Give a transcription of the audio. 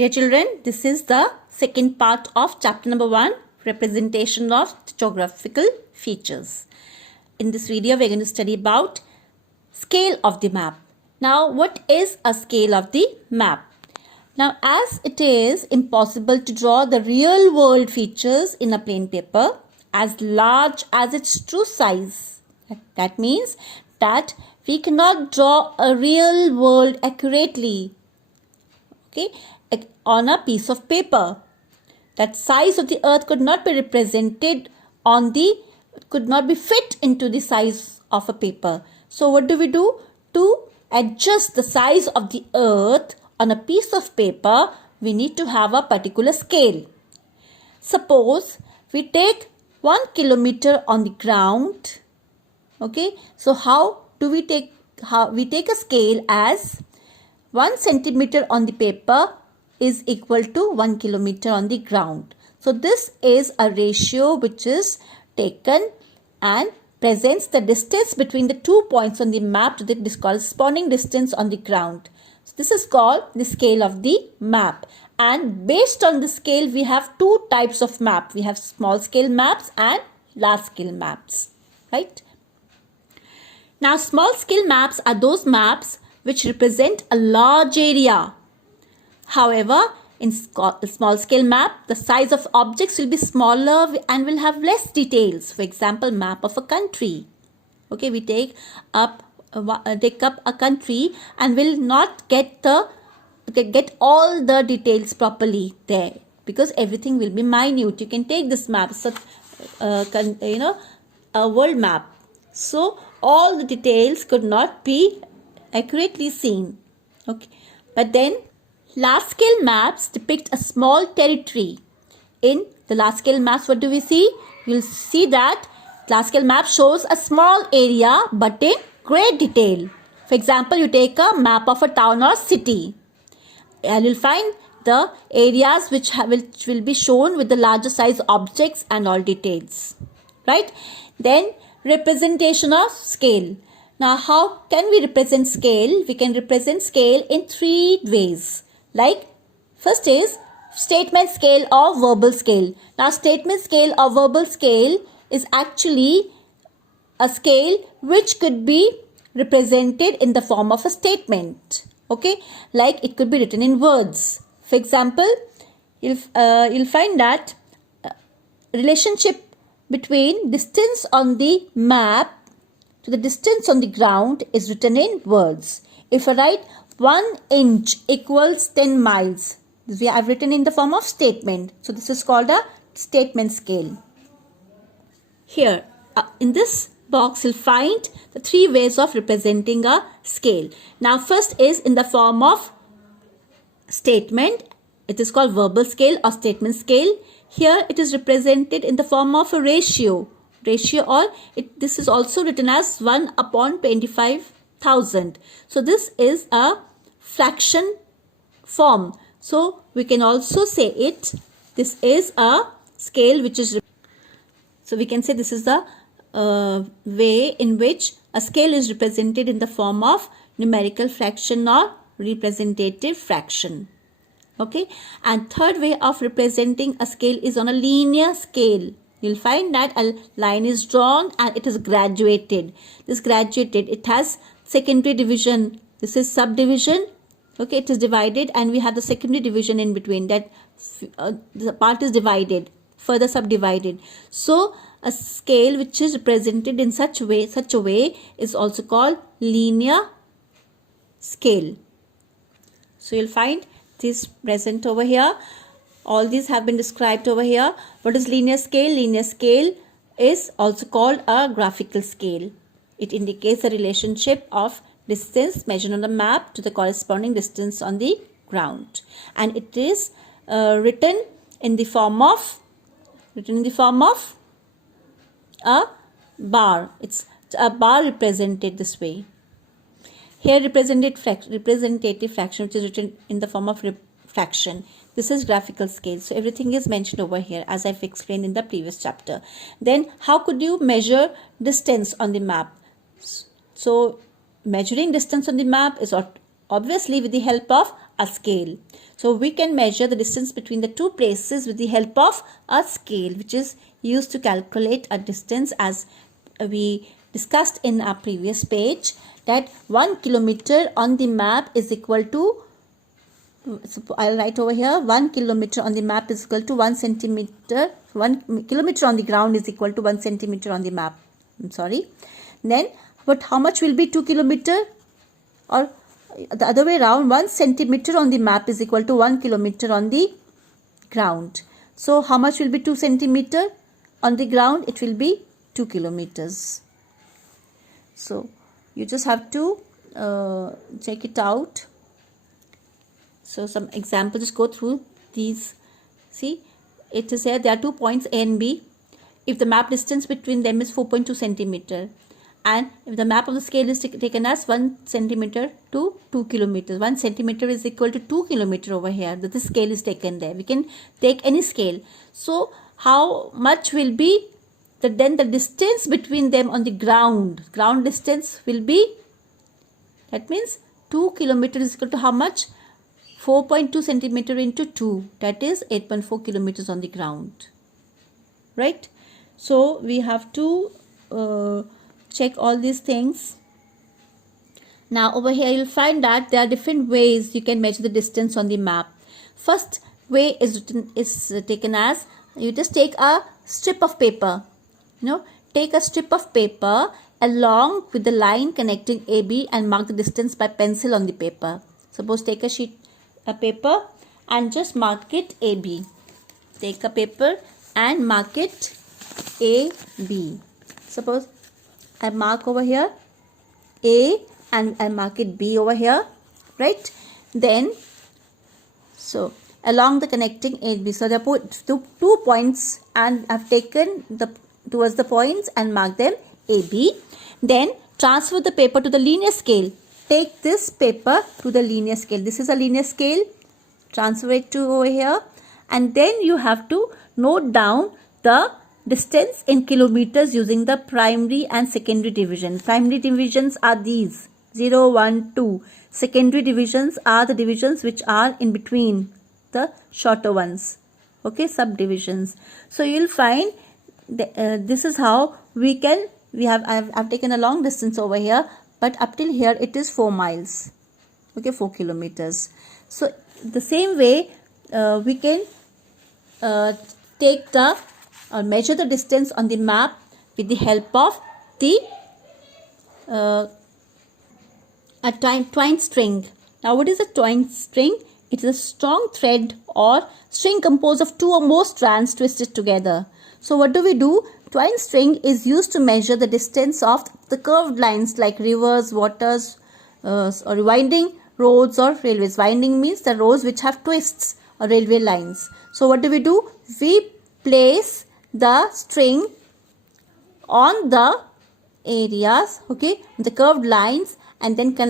Dear children, this is the second part of chapter number 1, representation of geographical features. In this video, we are going to study about scale of the map. Now, what is a scale of the map? Now, as it is impossible to draw the real world features in a plain paper as large as its true size, that means that we cannot draw a real world accurately, on a piece of paper. That size of the earth could not be represented could not be fit into the size of a paper. So what do we do? To adjust the size of the earth on a piece of paper, we need to have a particular scale. Suppose we take 1 kilometer on the ground. So how do we take? We take a scale as 1 centimeter on the paper is equal to 1 kilometer on the ground. So this is a ratio which is taken and presents the distance between the 2 points on the map to the corresponding distance on the ground. So this is called the scale of the map. And based on the scale, we have two types of map. We have small scale maps and large scale maps, right? Now, small scale maps are those maps which represent a large area. However, in small scale map, the size of objects will be smaller and will have less details. For example, map of a country. We take up a country and will not get all the details properly there because everything will be minute. You can take this map, a world map. So all the details could not be accurately seen. But then large scale maps depict a small territory. In the large scale maps, what do we see? You'll see that large scale map shows a small area but in great detail. For example, you take a map of a town or city, and you'll find the areas which will be shown with the larger size objects and all details, right? Then representation of scale. Now, how can we represent scale? We can represent scale in 3 ways. Like, first is statement scale or verbal scale. Now, statement scale or verbal scale is actually a scale which could be represented in the form of a statement. Like it could be written in words. For example, you'll find that relationship between distance on the map to the distance on the ground is written in words. If I write 1 inch equals 10 miles, we have written in the form of statement. So this is called a statement scale. Here in this box you'll find the 3 ways of representing a scale. Now first is in the form of statement. It is called verbal scale or statement scale. Here it is represented in the form of a ratio. This is also written as 1 upon 25,000. So this is a fraction form. So we can also say this is a scale which is, so we can say this is the way in which a scale is represented in the form of numerical fraction or representative fraction. And third way of representing a scale is on a linear scale. You'll find that a line is drawn and it is graduated. It has secondary division. This is subdivision. It is divided and we have the secondary division in between. That the part is divided, further subdivided. So a scale which is represented in such a way is also called linear scale. So you'll find this present over here. All these have been described over here. What is linear scale? Linear scale is also called a graphical scale. It indicates the relationship of distance measured on the map to the corresponding distance on the ground. And it is written in the form of a bar. It's a bar represented this way. Here representative fraction, which is written in the form of fraction. This is graphical scale. So everything is mentioned over here as I've explained in the previous chapter. Then how could you measure distance on the map? So measuring distance on the map is obviously with the help of a scale. So we can measure the distance between the two places with the help of a scale, which is used to calculate a distance, as we discussed in our previous page, that 1 kilometer on the map is equal to, so I'll write over here, 1 kilometer on the map is equal to 1 centimeter. 1 kilometer on the ground is equal to 1 centimeter on the map. I'm sorry. Then, but how much will be 2 kilometer? Or the other way around, 1 centimeter on the map is equal to 1 kilometer on the ground. So, how much will be 2 centimeter on the ground? It will be 2 kilometers. So, you just have to check it out. So, some examples, just go through these. See, it is here, there are 2 points A and B. If the map distance between them is 4.2 centimeter, and if the map of the scale is taken as 1 centimeter to 2 kilometers, 1 centimeter is equal to 2 kilometer over here, that the scale is taken there. We can take any scale. So, how much will be then the distance between them on the ground? Ground distance will be, that means 2 kilometers is equal to how much? 4.2 centimeter into 2, that is 8.4 kilometers on the ground, right? So we have to check all these things. Now over here you'll find that there are different ways you can measure the distance on the map. First way is taken as, you just take a strip of paper, take a strip of paper along with the line connecting AB and mark the distance by pencil on the paper. Suppose take a sheet of paper and just mark it AB. Take a paper and mark it AB. Suppose I mark over here A and I mark it B over here, right? Then, so along the connecting A and B, so there are 2 points and I've taken towards the points and mark them AB. Then transfer the paper to the linear scale. Take this paper to the linear scale. This is a linear scale. Transfer it to over here. And then you have to note down the distance in kilometers using the primary and secondary division. Primary divisions are these, 0, 1, 2. Secondary divisions are the divisions which are in between the shorter ones. Okay, subdivisions. So you will find this is how I've taken a long distance over here, but up till here it is 4 miles. Okay, 4 kilometers. So the same way we can take the measure the distance on the map with the help of the a twine string. Now what is a twine string? It is a strong thread or string composed of 2 or more strands twisted together. So what do? Twine string is used to measure the distance of the curved lines like rivers, waters, or winding roads or railways. Winding means the roads which have twists or railway lines. So what do? We place the string on the areas, okay, the curved lines, and then connect